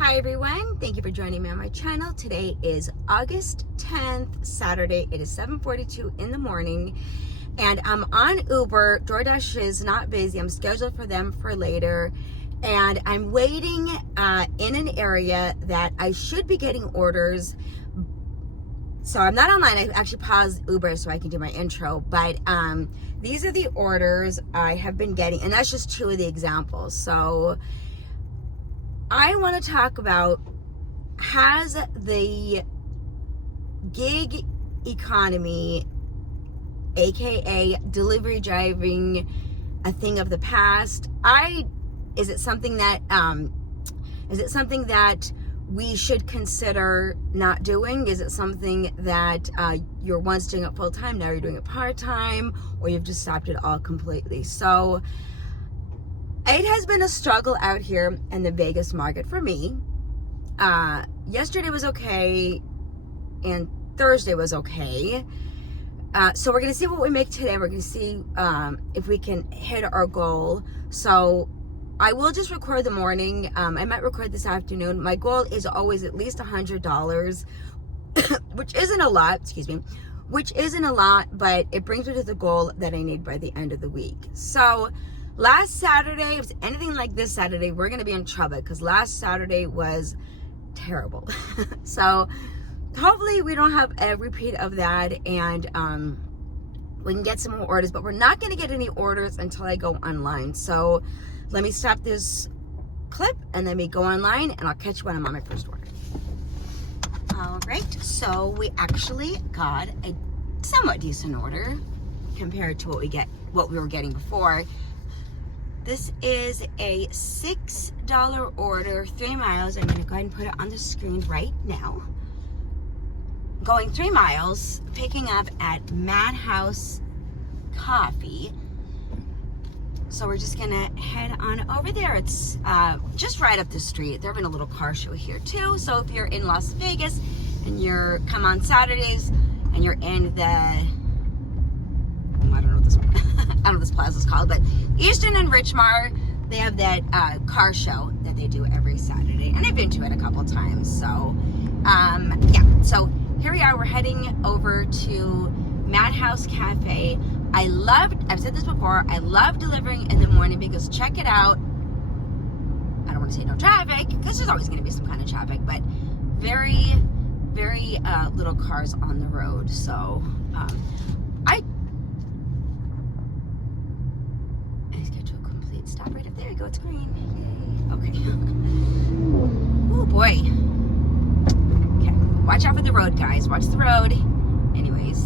Hi everyone, thank you for joining me on my channel. Today is August 10th, Saturday. It is 7:42 in the morning and I'm on Uber. DoorDash is not busy. I'm scheduled for them for later and I'm waiting in an area that I should be getting orders. So I'm not online. I actually paused Uber so I can do my intro, but these are the orders I have been getting, and that's just two of the examples. So I want to talk about, has the gig economy, aka delivery driving, a thing of the past? Is it something that we should consider not doing? Is it something that you're once doing it full time, now you're doing it part time, or you've just stopped it all completely? So it has been a struggle out here in the Vegas market for me. Yesterday was okay, and Thursday was okay. So we're going to see what we make today. We're going to see if we can hit our goal. So I will just record the morning. I might record this afternoon. My goal is always at least $100, which isn't a lot, which isn't a lot, but it brings me to the goal that I need by the end of the week. So last Saturday, if it's anything like this Saturday, we're going to be in trouble because last Saturday was terrible. So hopefully we don't have a repeat of that, and we can get some more orders, but we're not going to get any orders until I go online. So let me stop this clip and let me go online, and I'll catch you when I'm on my first order. All right, so we actually got a somewhat decent order compared to what we were getting before. This is a $6 order, 3 miles. I'm going to go ahead and put it on the screen right now. Going 3 miles, picking up at Madhouse Coffee. So we're just going to head on over there. It's just right up the street. They're having a little car show here too. So if you're in Las Vegas and you're come on Saturdays and you're in the, I don't know what this plaza's called, but Easton and Richmar, they have that car show that they do every Saturday, and I've been to it a couple times. So yeah, so here we are. We're heading over to Madhouse Cafe. I've said this before, I love delivering in the morning because check it out. I don't want to say no traffic, because there's always going to be some kind of traffic, but very, very little cars on the road. So I get to a complete stop right up there. Go, it's green. Yay. Okay. Oh boy. Okay. Watch out for the road, guys. Watch the road. Anyways.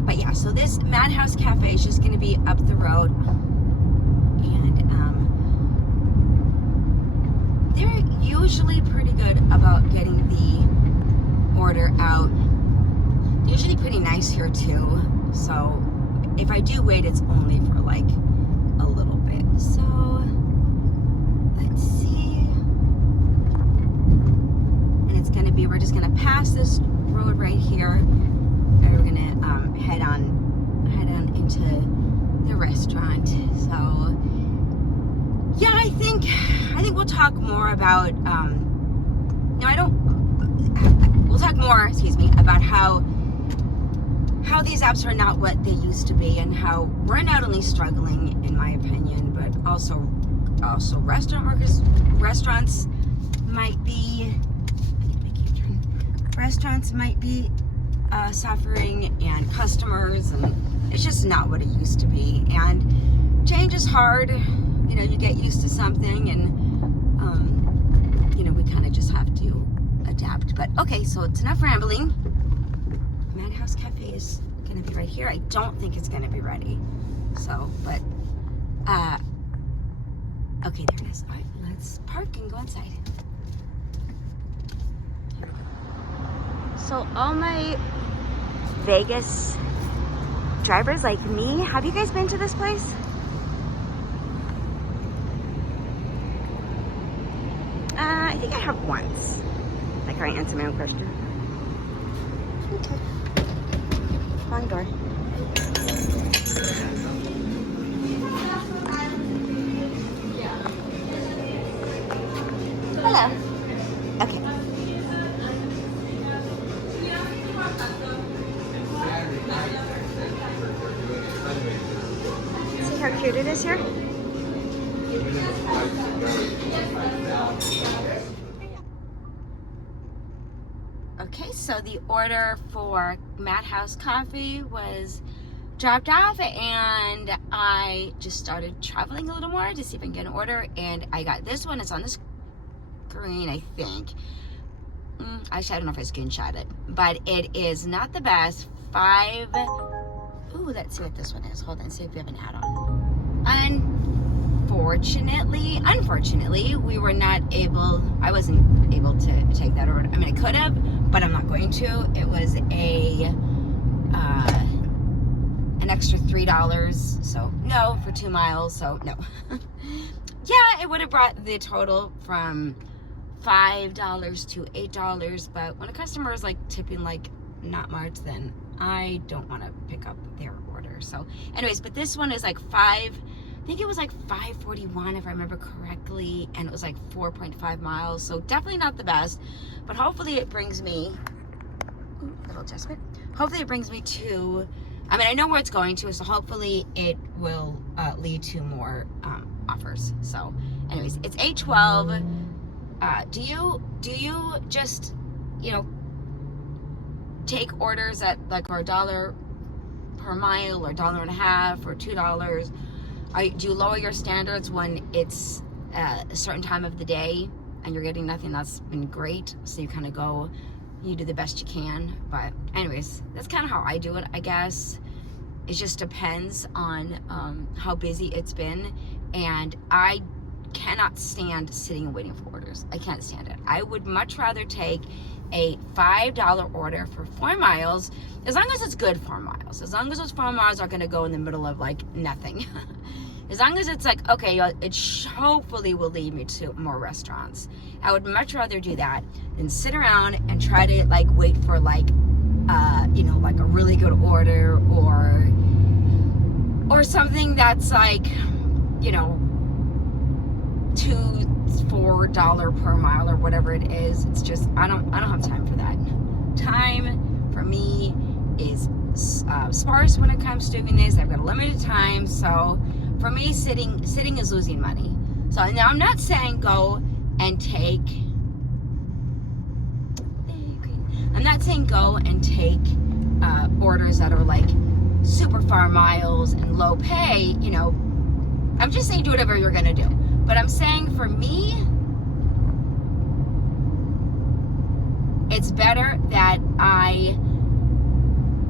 But yeah, so this Madhouse Cafe is just going to be up the road. And they're usually pretty good about getting the order out. They're usually pretty nice here too. So if I do wait, it's only for like a little bit. So let's see. And it's going to be, we're just going to pass this road right here, and we're going to head on into the restaurant. So yeah, I think we'll talk more about we'll talk more, about how these apps are not what they used to be, and how we're not only struggling, in my opinion, but also restaurants might be suffering, and customers, and it's just not what it used to be. And change is hard. You get used to something, and we kind of just have to adapt. But okay, so it's enough rambling. Madhouse Cafe is gonna be right here. I don't think it's gonna be ready. So, but okay, there it is. All right, let's park and go inside. So all my Vegas drivers like me, have you guys been to this place? I think I have once. Like, can I answer my own question? Okay. Wrong door. Hello. Okay. See how cute it is here? Okay, so the order for Madhouse Coffee was dropped off, and I just started traveling a little more to see if I can get an order, and I got this one. It's on the screen, I think. Actually, I don't know if I screenshot it, but it is not the best. Ooh, let's see what this one is. Hold on, see if we have an add-on. Unfortunately, we were not able, I wasn't able to take that order. I mean, I could have, but I'm not going to. It was an extra $3, so no, for 2 miles, so no. Yeah, it would have brought the total from $5 to $8, but when a customer is like tipping like not much, then I don't want to pick up their order. So anyways, but this one is like I think it was like $5.41 if I remember correctly, and it was like 4.5 miles, so definitely not the best, but hopefully it brings me, little adjustment, hopefully it brings me to, I mean, I know where it's going to, so hopefully it will lead to more offers. So anyways, it's 8:12. Do you just, take orders at like for $1 per mile or $1.50 or $2? Do you lower your standards when it's a certain time of the day and you're getting nothing? That's been great. So you kind of you do the best you can. But anyways, that's kind of how I do it, I guess. It just depends on how busy it's been, and I cannot stand sitting and waiting for orders. I can't stand it. I would much rather take a $5 order for 4 miles, as long as it's good 4 miles. As long as those 4 miles are going to go in the middle of like nothing. As long as it's like, okay, it hopefully will lead me to more restaurants. I would much rather do that than sit around and try to like wait for like like a really good order or something that's like, $2-4 per mile or whatever it is. It's just I don't have time for that. Time for me is sparse when it comes to doing this. I've got a limited time, so for me sitting is losing money. So now I'm not saying go and take orders that are like super far miles and low pay. I'm just saying do whatever you're gonna do. But I'm saying for me, it's better that I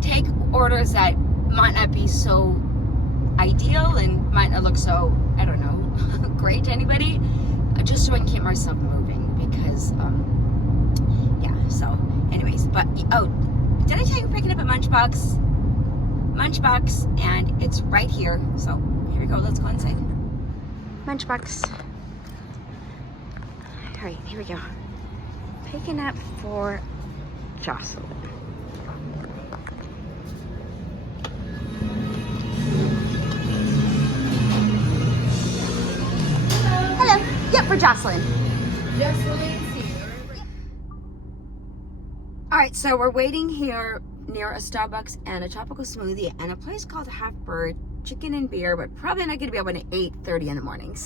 take orders that might not be so ideal and might not look so, I don't know, great to anybody, just so I can keep myself moving, because, yeah, so anyways, but, oh, did I tell you we're picking up at Lunchbox, and it's right here, so here we go, let's go inside. Lunchbox. All right, here we go. Picking up for Jocelyn. Hello. Yep, for Jocelyn. All right, so we're waiting here near a Starbucks and a tropical smoothie and a place called Half Bird Chicken and Beer, but probably not going to be open at 8:30 in the morning.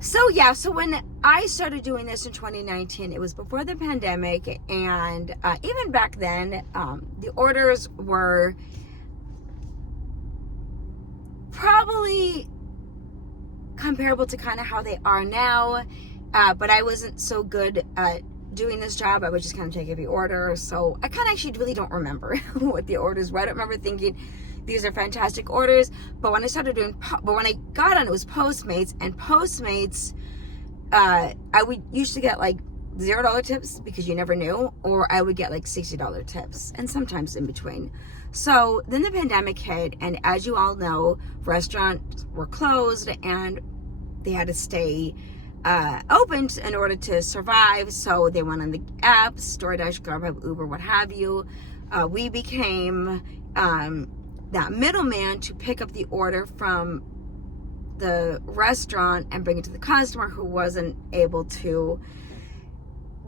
So yeah, so when I started doing this in 2019, it was before the pandemic, and even back then, the orders were probably comparable to kind of how they are now, but I wasn't so good at doing this job. I would just kind of take every order, so I kind of actually really don't remember what the orders were. I don't remember thinking these are fantastic orders, but when I started doing, when I got on, it was Postmates, and Postmates, I would usually get like $0 tips because you never knew, or I would get like $60 tips, and sometimes in between. So then the pandemic hit, and as you all know, restaurants were closed and they had to stay open in order to survive. So they went on the apps, DoorDash, Grubhub, Uber, what have you. We became that middleman to pick up the order from the restaurant and bring it to the customer who wasn't able to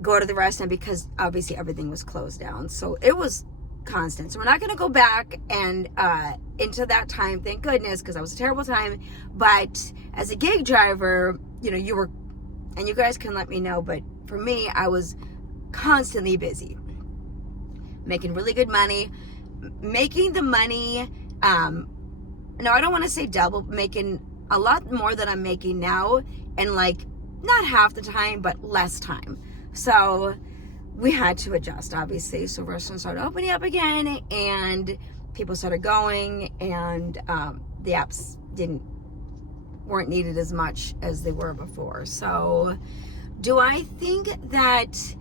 go to the restaurant because obviously everything was closed down. So it was constant. So we're not going to go back and into that time, thank goodness, because that was a terrible time. But as a gig driver, you know, you were, and you guys can let me know, but for me, I was constantly busy, making really good money, making the money, no, I don't want to say double, making a lot more than I'm making now, and like not half the time, but less time. So we had to adjust, obviously. So restaurants started opening up again, and people started going, and the apps weren't needed as much as they were before. So do I think that,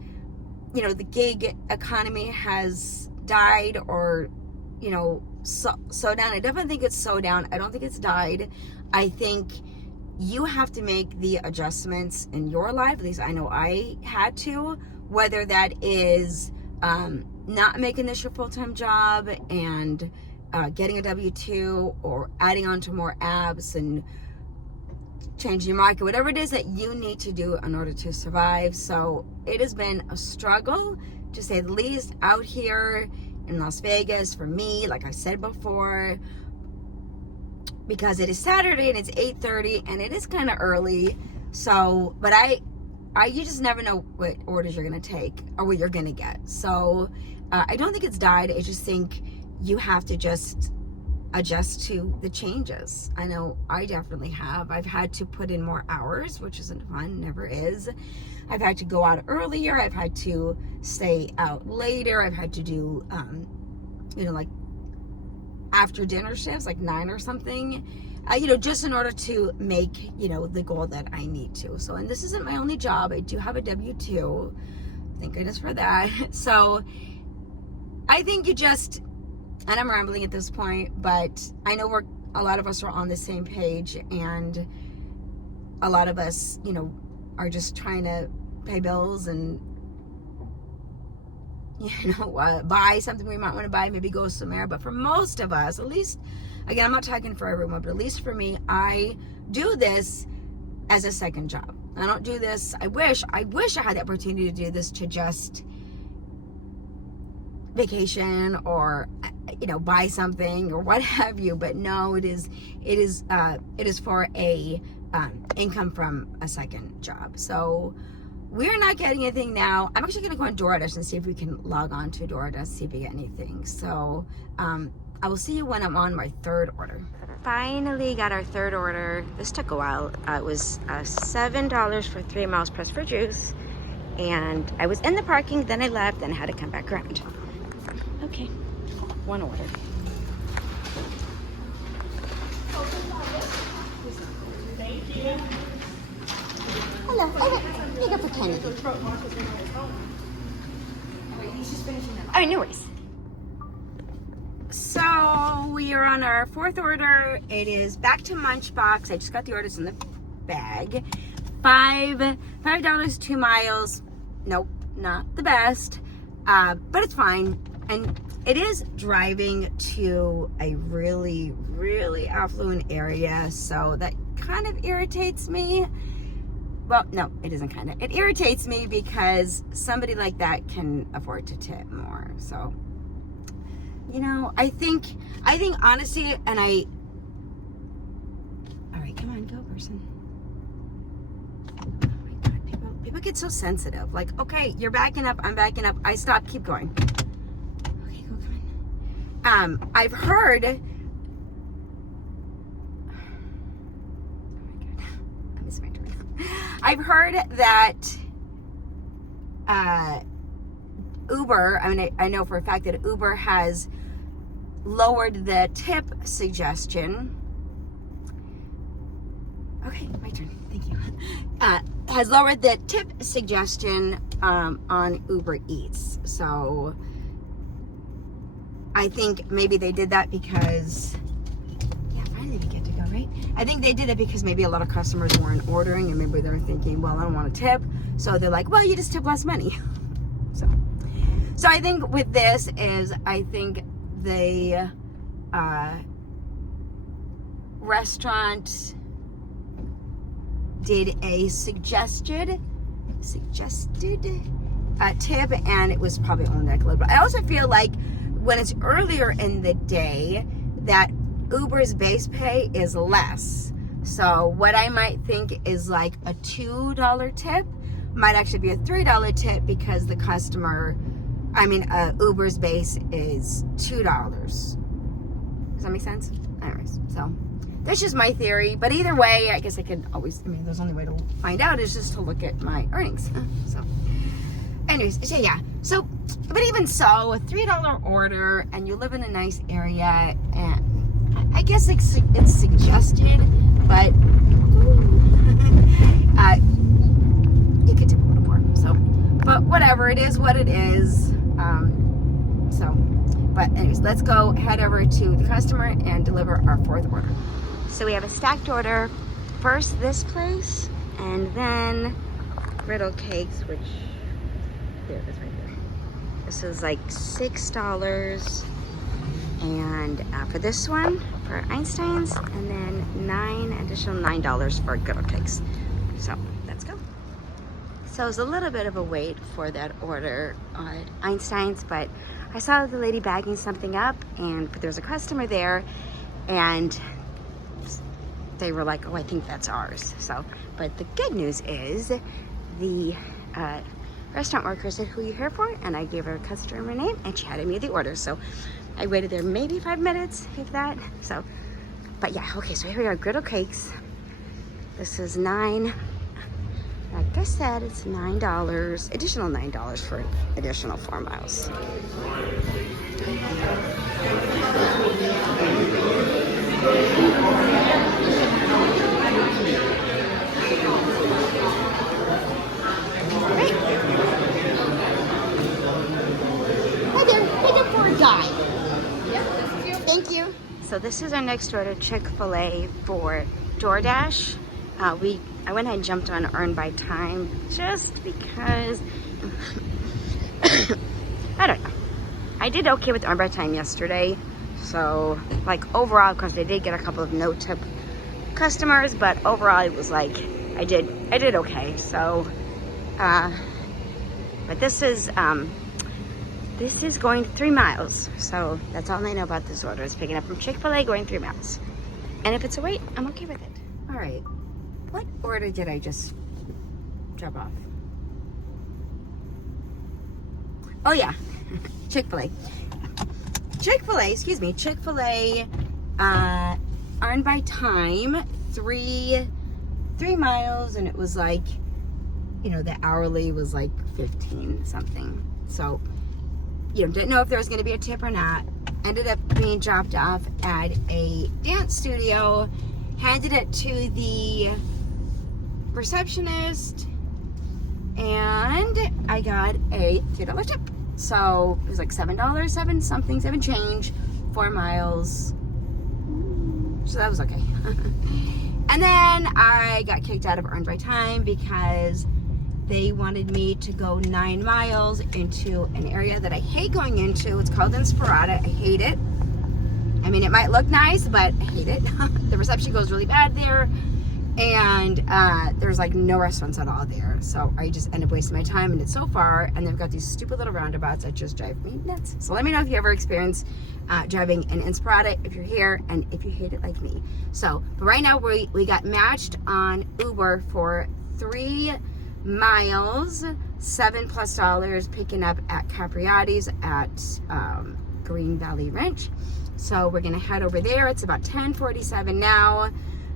you know, the gig economy has died or, you know, slow down? I definitely think it's slowed down. I don't think it's died. I think you have to make the adjustments in your life. At least I know I had to, whether that is not making this your full-time job and getting a W-2 or adding on to more apps and changing your market, whatever it is that you need to do in order to survive. So it has been a struggle, to say the least, out here in Las Vegas for me, like I said before, because it is Saturday and it's 8:30 and it is kind of early. So, but you just never know what orders you're going to take or what you're going to get. So I don't think it's died. I just think you have to just adjust to the changes. I know I definitely have. I've had to put in more hours, which isn't fun, never is. I've had to go out earlier. I've had to stay out later. I've had to do, you know, like after dinner shifts, like 9 or something, you know, just in order to make, you know, the goal that I need to. So, and this isn't my only job. I do have a W-2. Thank goodness for that. So I think you just, and I'm rambling at this point, but I know a lot of us are on the same page, and a lot of us, you know, are just trying to pay bills and, you know, buy something we might want to buy, maybe go somewhere. But for most of us, at least, again, I'm not talking for everyone, but at least for me, I do this as a second job. I don't do this, I wish I had the opportunity to do this to just vacation or, you know, buy something or what have you. But no, it is for a income from a second job. So we're not getting anything now. I'm actually going to go on DoorDash and see if we can log on to DoorDash, see if we get anything. So I will see you when I'm on my third order. Finally got our third order. This took a while. It was $7 for 3 miles plus for juice. And I was in the parking, then I left, then I had to come back around. Okay, one order. Thank you. Hello. Let me go for Kennedy. All right, no worries. So we are on our fourth order. It is back to Munchbox. I just got the orders in the bag. $5 2 miles. Nope, not the best, but it's fine. And it is driving to a really, really affluent area, so that kind of irritates me. Well, no, it isn't kind of. It irritates me because somebody like that can afford to tip more. So, you know, I think honestly, and all right, come on, go, person. Oh my God, people get so sensitive. Like, okay, you're backing up, I'm backing up, I stop, keep going. Okay, go, come on. I've heard, oh my God, I miss my turn. I've heard that Uber, I mean, I know for a fact that Uber has lowered the tip suggestion. Okay, my turn. Thank you. Has lowered the tip suggestion on Uber Eats. So I think maybe they did that because, yeah, finally we get to go, right? I think they did it because maybe a lot of customers weren't ordering, and maybe they're thinking, well, I don't want to tip. So they're like, well, you just tip less money. So I think with this is, I think the restaurant did a suggested tip, and it was probably only like a little bit. I also feel like when it's earlier in the day that Uber's base pay is less. So what I might think is like a $2 tip might actually be a $3 tip because the Uber's base is $2. Does that make sense? Anyways, so that's just my theory. But either way, I guess I could always, there's the only way to find out is just to look at my earnings. So anyways, so yeah. So, but even so, a $3 order and you live in a nice area, and I guess it's suggested, but you could tip a little more. So, but whatever, it is what it is. But anyways, let's go head over to the customer and deliver our fourth order. So we have a stacked order. First this place, and then griddle cakes, which there it is right there. This is like $6, and for this one for Einstein's, and then additional $9 for griddle cakes. So let's go. So it was a little bit of a wait for that order at Einstein's, but I saw the lady bagging something up, and there was a customer there, and they were like, oh, I think that's ours. So, but the good news is the restaurant worker said, who are you here for? And I gave her a customer name, and she handed me the order. So I waited there maybe 5 minutes, if that. So, but yeah, okay, so here we are, griddle cakes. This is $9. Like I said, it's $9, additional $9 for additional 4 miles. Great. Hi there, pick up for a dime. Yep, this is you. Thank you. So this is our next order, Chick-fil-A for DoorDash. I went ahead and jumped on Earn by Time just because, I don't know. I did okay with Earn by Time yesterday. So, like, overall, of course, I did get a couple of no-tip customers, but overall, it was like, I did okay. So, but this is going 3 miles. So, that's all I know about this order. It's picking up from Chick-fil-A, going 3 miles. And if it's a wait, I'm okay with it. All right. What order did I just drop off? Oh yeah, Chick-fil-A. Chick-fil-A, Earn by Time, 3 miles, and it was like, the hourly was like 15 something. So, didn't know if there was going to be a tip or not. Ended up being dropped off at a dance studio, handed it to the receptionist, and I got a $3 tip. So it was like $7, 7 change, 4 miles. So that was okay. And then I got kicked out of Earn by Time because they wanted me to go 9 miles into an area that I hate going into. It's called Inspirata. I hate it. It might look nice, but I hate it. The reception goes really bad there. And there's like no restaurants at all there. So I just end up wasting my time, and it's so far, and they've got these stupid little roundabouts that just drive me nuts. So let me know if you ever experience driving in Inspirata, if you're here, and if you hate it like me. So, but right now we got matched on Uber for 3 miles, $7+ picking up at Capriati's at Green Valley Ranch. So we're gonna head over there. It's about 10:47 now.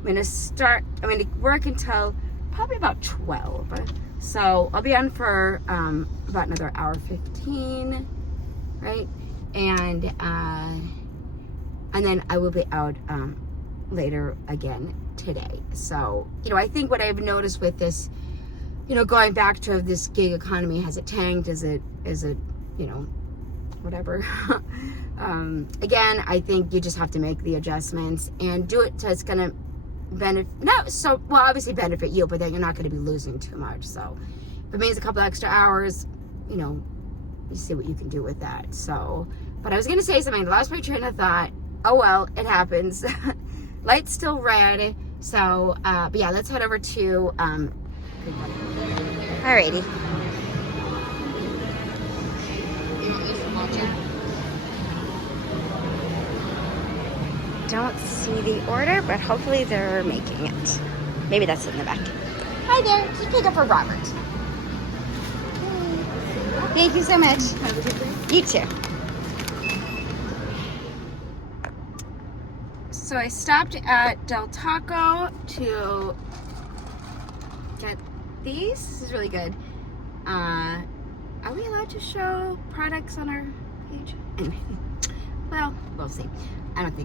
I'm gonna work until probably about 12. So I'll be on for about another hour 15, right? And then I will be out later again today. So, I think what I've noticed with this, going back to this gig economy, has it tanked? Is it, whatever. Again, I think you just have to make the adjustments and do it so it's gonna obviously benefit you, but then you're not going to be losing too much. So if it means a couple extra hours, you see what you can do with that. So, but I was going to say something, I lost my train of thought. Oh well, it happens. Light's still red, So, but yeah, let's head over to, alrighty. Don't see the order, but hopefully they're making it. Maybe that's in the back. Hi there, just pick up for Robert. Thank you so much. Have a good day. You too. So I stopped at Del Taco to get these. This is really good. Are we allowed to show products on our page? Anyway, well, we'll see. I don't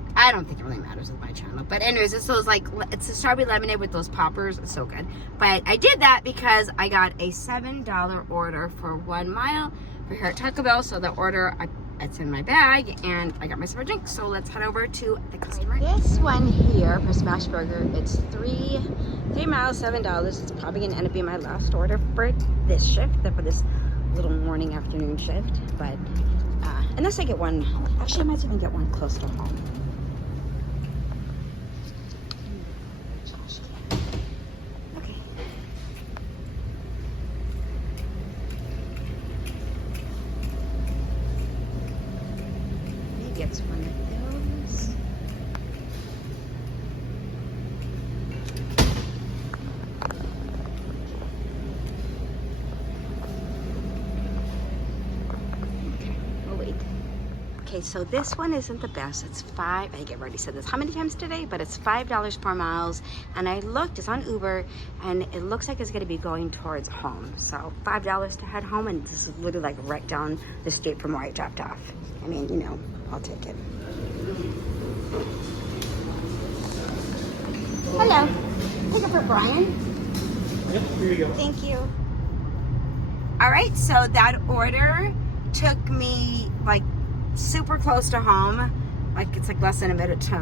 think it really matters with my channel. But anyways, it's those it's a strawberry lemonade with those poppers. It's so good. But I did that because I got a $7 order for 1 mile for here at Taco Bell. So the order, it's in my bag, and I got myself a drink. So let's head over to the customer. This one here for Smash Burger, it's 3 miles, $7. It's probably gonna end up being my last order for this shift, for this little morning afternoon shift. But unless I get one, actually I might even get one close to home. Okay. Maybe it's one of those. Okay, so this one isn't the best. It's I think I've already said this how many times today, but it's $5 per miles. And I looked, it's on Uber, and it looks like it's gonna be going towards home. So $5 to head home, and this is literally like right down the street from where I dropped off. I mean, you know, I'll take it. Hello, take it for Brian. Yep, here you go. Thank you. All right, so that order took me like super close to home, like it's like less than a minute to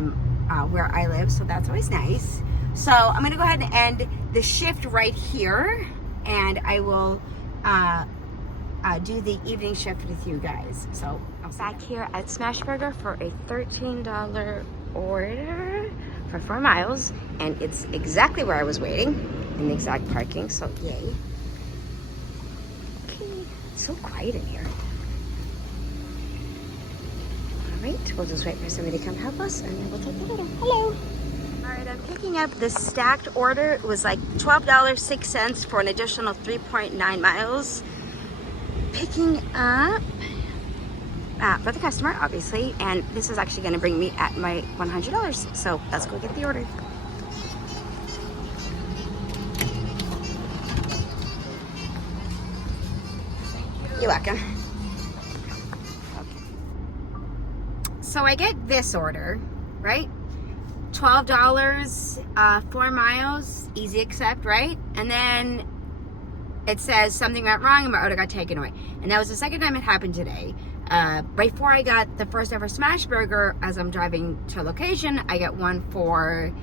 where I live, so that's always nice. So I'm gonna go ahead and end the shift right here, and I will do the evening shift with you guys. So I'll back here at Smash Burger for a $13 order for 4 miles, and it's exactly where I was waiting in the exact parking, so yay. Okay, it's so quiet in here. We'll just wait for somebody to come help us, and then we'll take the order. Hello. All right, I'm picking up the stacked order. It was like $12.06 for an additional 3.9 miles. Picking up for the customer, obviously, and this is actually going to bring me at my $100. So let's go get the order. You're welcome. So I get this order, right? $12, 4 miles, easy accept, right? And then it says something went wrong and my order got taken away. And that was the second time it happened today. Before I got the first ever Smash Burger, as I'm driving to a location, I get one for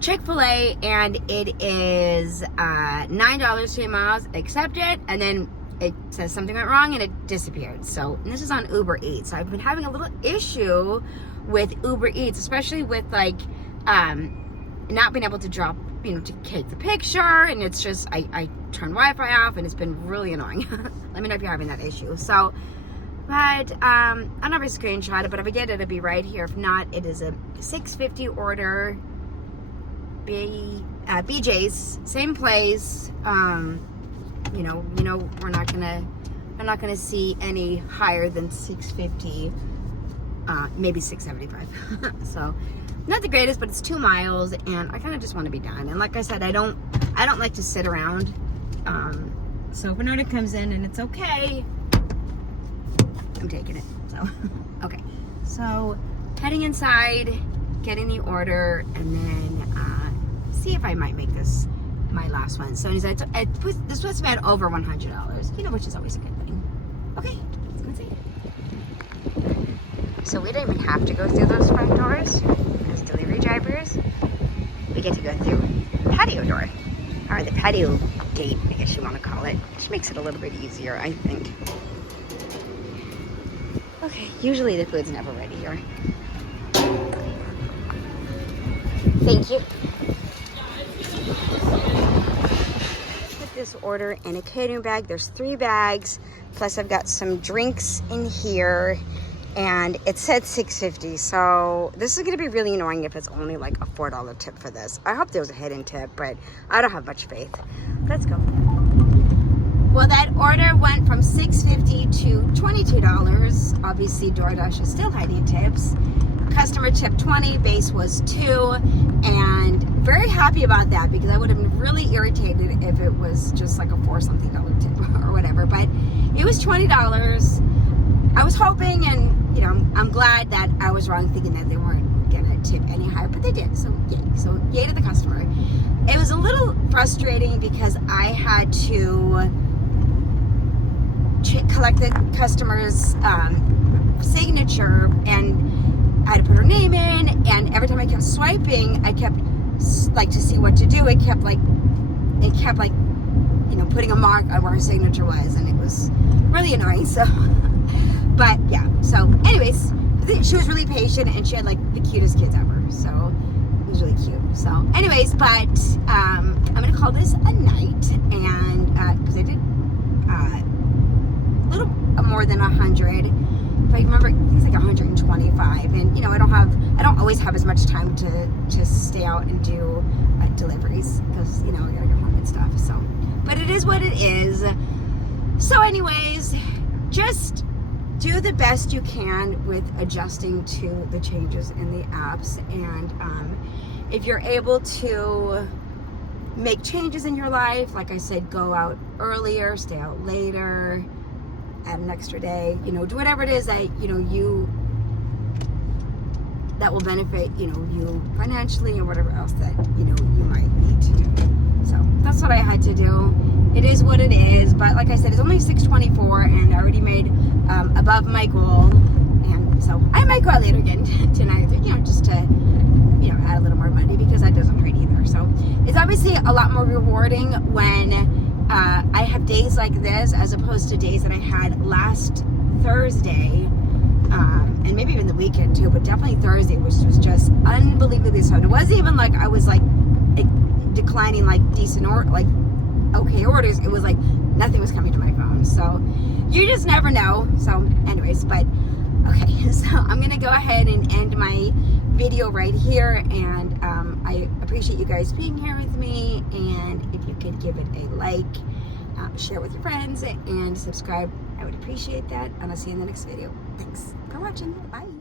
Chick-fil-A, and it is $9, 3 miles, accept it, and then it says something went wrong and it disappeared. So, and this is on Uber Eats. So I've been having a little issue with Uber Eats, especially with like not being able to drop, you know, to take the picture, and it's just I turn Wi-Fi off, and it's been really annoying. Let me know if you're having that issue. So, but I don't know if I screenshot it, but if I did, it'll be right here. If not, it is a $6.50 order. BJ's, same place. You know, we're not gonna see any higher than $6.50, maybe $6.75. So, not the greatest, but it's 2 miles, and I kind of just want to be done. And like I said, I don't like to sit around. So if an order comes in and it's okay, I'm taking it. So, okay. So, heading inside, getting the order, and then see if I might make this my last one. So this was about over $100, you know, which is always a good thing. Okay, let's go inside. So we don't even have to go through those front doors as delivery drivers. We get to go through the patio door, or the patio gate, I guess you want to call it, which makes it a little bit easier, I think. Okay, usually the food's never ready here. Thank you. Put this order in a catering bag. There's 3 bags, plus I've got some drinks in here, and it said $6.50. So this is gonna be really annoying if it's only like a $4 tip for this. I hope there's a hidden tip, but I don't have much faith. Let's go. Well, that order went from $6.50 to $22. Obviously, DoorDash is still hiding tips. Customer tip 20, base was 2, and very happy about that because I would have been really irritated if it was just like a $4-something tip or whatever. But it was $20. I was hoping, and you know, I'm glad that I was wrong thinking that they weren't gonna tip any higher, but they did. So yay! So yay to the customer. It was a little frustrating because I had to collect the customer's signature, and I had to put her name in, and every time I kept swiping, I kept like to see what to do. It kept like you know, putting a mark on where her signature was, and it was really annoying. So, but yeah. So, anyways, she was really patient, and she had like the cutest kids ever. So it was really cute. So, anyways, but I'm gonna call this a night, and because I did a little more than 100. If I remember, I think it's like 125, and you know, I don't always have as much time to stay out and do deliveries because you know I gotta go home and stuff. So, but it is what it is. So, anyways, just do the best you can with adjusting to the changes in the apps, and if you're able to make changes in your life, like I said, go out earlier, stay out later, add an extra day, you know, do whatever it is that, you know, that will benefit, you know, you financially or whatever else that, you know, you might need to do. So that's what I had to do. It is what it is, but like I said, it's only $6.24, and I already made above my goal, and so I might go out later again tonight, you know, just to, you know, add a little more money because that doesn't hurt either. So it's obviously a lot more rewarding when I have days like this as opposed to days that I had last Thursday, and maybe even the weekend too, but definitely Thursday, which was just unbelievably slow. It wasn't even like I was like declining like decent or like okay orders. It was like nothing was coming to my phone. So you just never know. So anyways, but okay, so I'm gonna go ahead and end my video right here, and I appreciate you guys being here with me, and if you could give it a like, share with your friends, and subscribe, I would appreciate that, and I'll see you in the next video. Thanks for watching. Bye.